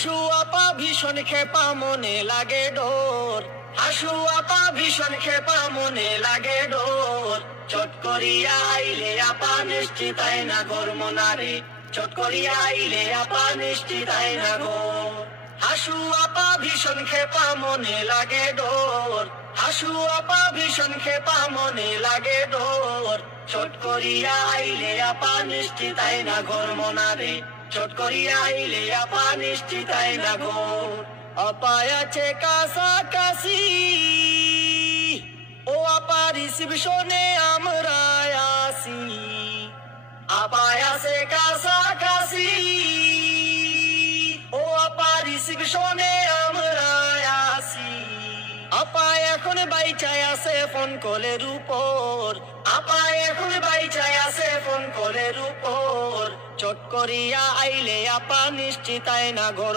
হাসু আপা ভীষণ খেপা মনে লাগে ডোর, হাসু আপা ভীষণ খেপা মনে লাগে ডোর। চট করিয়া আইলে আপা নিশ্চিতাই না ঘর মনারে, চট করিয়া আইলে আপা নিশ্চিতাই না ঘর। হাসু আপা ভীষণ খেপা মনে লাগে ডোর, হাসু আপা ভীষণ খেপা মনে লাগে ডোর। চট করিয়া আইলে আপা নিশ্চিতাই না ঘর মনারে, চট করিয়া আইলে আপা নিশ্চিতাই না ঘর। আপা আছে কাছাকাছি, ও আপা রিসিপশনে আমরা আসি। আপা আছে কাছাকাছি, ও আপা রিসিপশনে আমরা আসি। আপা এখন বাইচায় আছে ফোন কলের উপর, আপা এখন বাইচায় আছে ফোন কলের উপর। চট করিয়া আইলে আপা নিশ্চিতাই না ঘর